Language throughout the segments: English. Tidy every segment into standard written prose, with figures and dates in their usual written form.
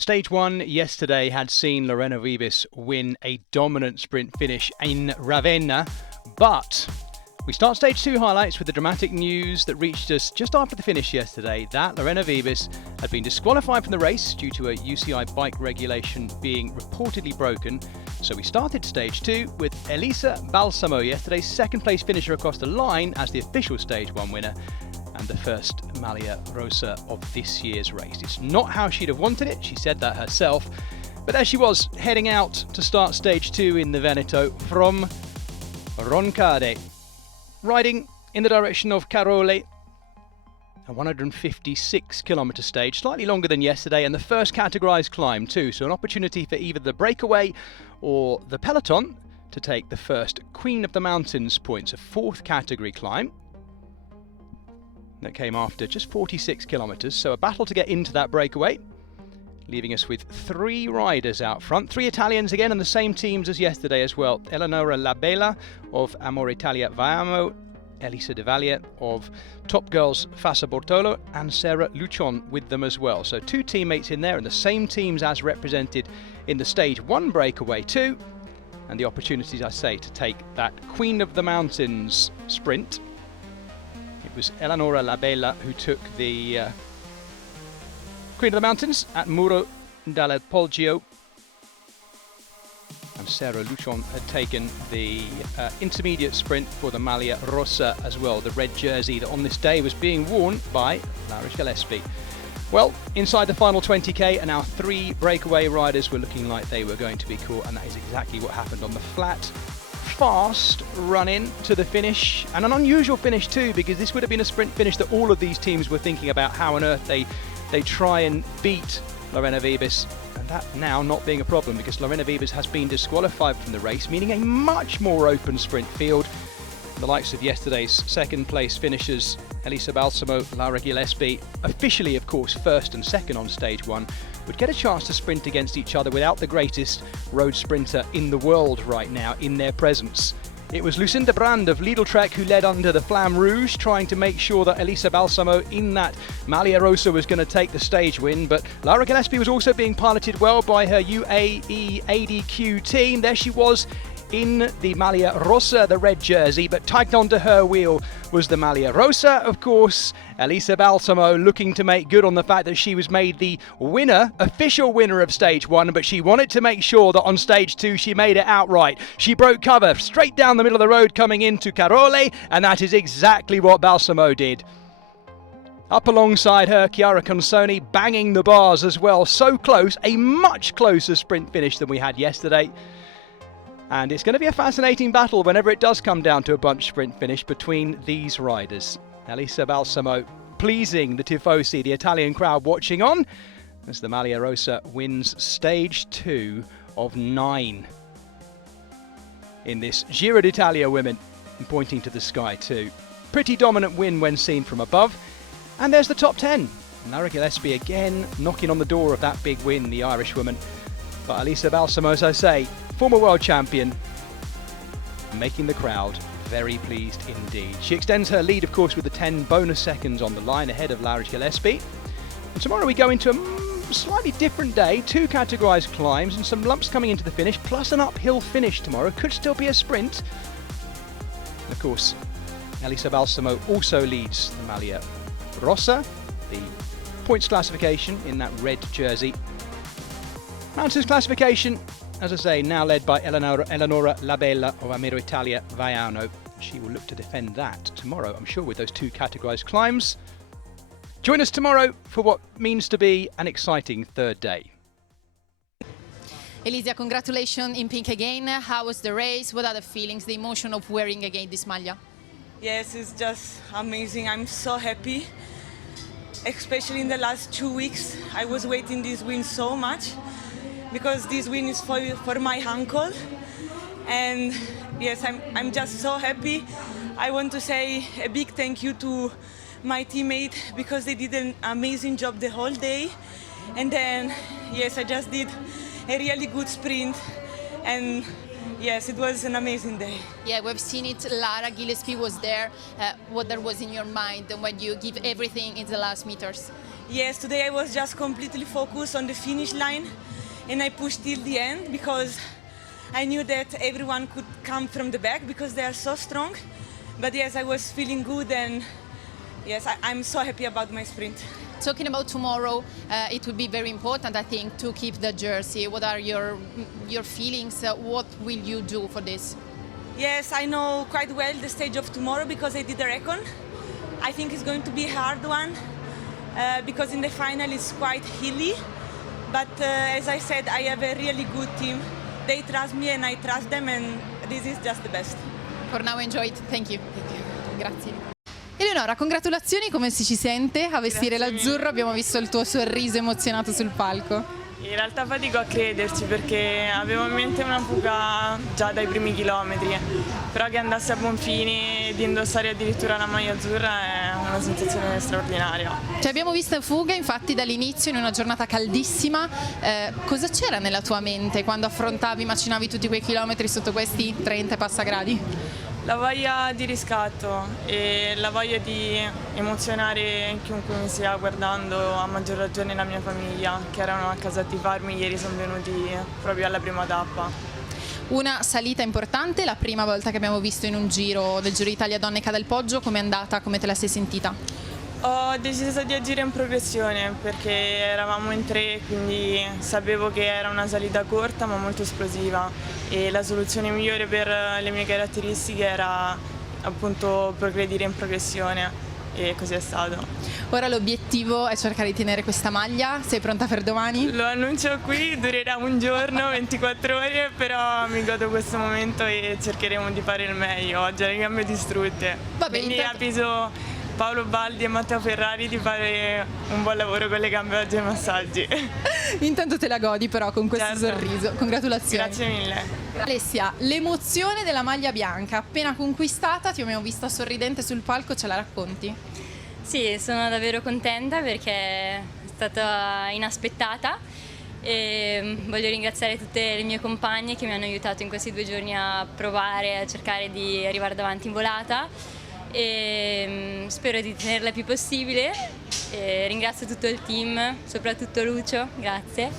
Stage 1 yesterday had seen Lorena Wiebes win a dominant sprint finish in Ravenna, but we start Stage 2 highlights with the dramatic news that reached us just after the finish yesterday that Lorena Wiebes had been disqualified from the race due to a UCI bike regulation being reportedly broken. So we started Stage 2 with Elisa Balsamo, yesterday's second place finisher across the line as the official Stage 1 winner, and the first Marlen Reusser of this year's race. It's not how she'd have wanted it, she said that herself, but as she was heading out to start Stage 2 in the Veneto from Roncade, riding in the direction of Carole, a 156-kilometre stage, slightly longer than yesterday, and the first categorised climb too, so an opportunity for either the Breakaway or the peloton to take the first Queen of the Mountains points, a fourth category climb. That came after just 46 kilometres, so a battle to get into that breakaway, leaving us with three riders out front, three Italians again, and the same teams as yesterday as well. Eleonora Labella of Amore Italia Vaiano, Elisa De Valle of Top Girls Fassa Bortolo, and Sarah Luchon with them as well. So two teammates in there, and the same teams as represented in the Stage 1 breakaway too, and the opportunities, I say, to take that Queen of the Mountains sprint. It was Eleonora Labella who took the Queen of the Mountains at Muro delle Poggio, and Sarah Luchon had taken the intermediate sprint for the Maglia Rossa as well, the red jersey that on this day was being worn by Laura Gillespie. Well, inside the final 20k, and our three breakaway riders were looking like they were going to be caught, and that is exactly what happened on the flat. Fast run in to the finish, and an unusual finish too, because this would have been a sprint finish that all of these teams were thinking about how on earth they try and beat Lorena Wiebes, and that now not being a problem because Lorena Wiebes has been disqualified from the race, meaning a much more open sprint field. The likes of yesterday's second place finishers Elisa Balsamo, Laura Gillespie, officially of course first and second on Stage 1, would get a chance to sprint against each other without the greatest road sprinter in the world right now in their presence. It was Lucinda Brand of Lidl-Trek who led under the Flamme Rouge, trying to make sure that Elisa Balsamo in that Maglia Rossa was going to take the stage win, but Laura Gillespie was also being piloted well by her UAE ADQ team. There she was in the Maglia Rossa, the red jersey, but tagged onto her wheel was the Maglia Rossa, of course. Elisa Balsamo looking to make good on the fact that she was made the winner, official winner of Stage 1, but she wanted to make sure that on Stage 2 she made it outright. She broke cover straight down the middle of the road coming into Carole, and that is exactly what Balsamo did. Up alongside her, Chiara Consoni banging the bars as well. So close, a much closer sprint finish than we had yesterday. And it's going to be a fascinating battle whenever it does come down to a bunch sprint finish between these riders. Elisa Balsamo pleasing the Tifosi, the Italian crowd watching on, as the Maglia Rossa wins Stage 2 of 9 in this Giro d'Italia women, and pointing to the sky too. Pretty dominant win when seen from above. And there's the top 10. Laura Gillespie again knocking on the door of that big win, the Irish woman. But Elisa Balsamo, as I say, former world champion, making the crowd very pleased indeed. She extends her lead, of course, with the 10 bonus seconds on the line ahead of Laura Gillespie. And tomorrow we go into a slightly different day, two categorised climbs and some lumps coming into the finish, plus an uphill finish tomorrow. Could still be a sprint. And of course, Elisa Balsamo also leads the Maglia Rossa, the points classification in that red jersey. Mountains classification, as I say, now led by Eleonora Labella of Amore Italia Vaiano. She will look to defend that tomorrow, I'm sure, with those two categorised climbs. Join us tomorrow for what means to be an exciting third day. Elisa, congratulations in pink again. How was the race? What are the feelings, the emotion of wearing again this maglia? Yes, it's just amazing. I'm so happy, especially in the last 2 weeks. I was waiting this win so much, because this win is for my uncle, and yes, I'm just so happy. I want to say a big thank you to my teammate, because they did an amazing job the whole day, and then yes, I just did a really good sprint, and yes, it was an amazing day. Yeah, we've seen it. Laura Gillespie was there. What there was in your mind when you give everything in the last meters? Yes, today I was just completely focused on the finish line and I pushed till the end because I knew that everyone could come from the back because they are so strong. But yes, I was feeling good and yes, I'm so happy about my sprint. Talking about tomorrow, it will be very important, I think, to keep the jersey. What are your feelings? What will you do for this? Yes, I know quite well the stage of tomorrow because I did a recon. I think it's going to be a hard one because in the final it's quite hilly. But as I said, I have a really good team. They trust me and I trust them, and this is just the best. For now, enjoy it. Thank you. Grazie. Eleonora, congratulazioni, come si ci sente a vestire l'azzurro? Abbiamo visto il tuo sorriso emozionato sul palco. In realtà fatico a crederci perché avevo in mente una fuga già dai primi chilometri, però che andasse a buon fine e di indossare addirittura la maglia azzurra è una sensazione straordinaria. Ci abbiamo visto fuga infatti dall'inizio in una giornata caldissima. Cosa c'era nella tua mente quando affrontavi, macinavi tutti quei chilometri sotto questi 30 passagradi? La voglia di riscatto e la voglia di emozionare chiunque mi stia guardando, a maggior ragione la mia famiglia, che erano a casa a tifarmi, ieri sono venuti proprio alla prima tappa. Una salita importante, la prima volta che abbiamo visto in un giro del Giro Italia Donne Ca del Poggio. Com'è andata? Come te la sei sentita? Ho deciso di agire in progressione perché eravamo in 3, quindi sapevo che era una salita corta ma molto esplosiva e la soluzione migliore per le mie caratteristiche era appunto progredire in progressione e così è stato. Ora l'obiettivo è cercare di tenere questa maglia. Sei pronta per domani? Lo annuncio qui, durerà un giorno, 24 ore, però mi godo questo momento e cercheremo di fare il meglio. Ho già le gambe distrutte, quindi avviso Paolo Baldi e Matteo Ferrari di fare un buon lavoro con le gambe oggi ai massaggi. Intanto te la godi però con questo sorriso. Congratulazioni. Grazie mille. Alessia, l'emozione della maglia bianca appena conquistata, ti abbiamo vista sorridente sul palco, ce la racconti? Sì, sono davvero contenta perché è stata inaspettata e voglio ringraziare tutte le mie compagne che mi hanno aiutato in questi 2 giorni a provare, a cercare di arrivare davanti in volata. E spero di tenerla il più possibile. Ringrazio tutto il team, soprattutto Lucio, grazie.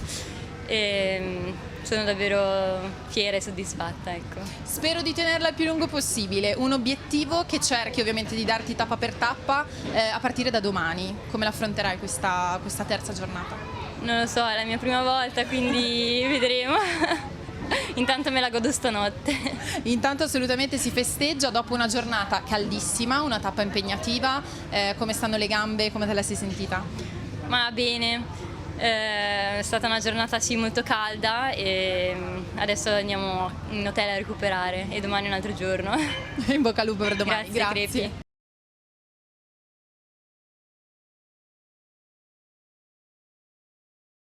Sono davvero fiera e soddisfatta, ecco. Spero di tenerla il più lungo possibile, un obiettivo che cerchi ovviamente di darti tappa per tappa a partire da domani. Come l'affronterai questa terza giornata? Non lo so, è la mia prima volta, quindi vedremo. Intanto me la godo stanotte. Intanto assolutamente si festeggia dopo una giornata caldissima, una tappa impegnativa. Come stanno le gambe? Come te la sei sentita? Ma bene, è stata una giornata sì molto calda e adesso andiamo in hotel a recuperare e domani è un altro giorno. In bocca al lupo per domani. Grazie.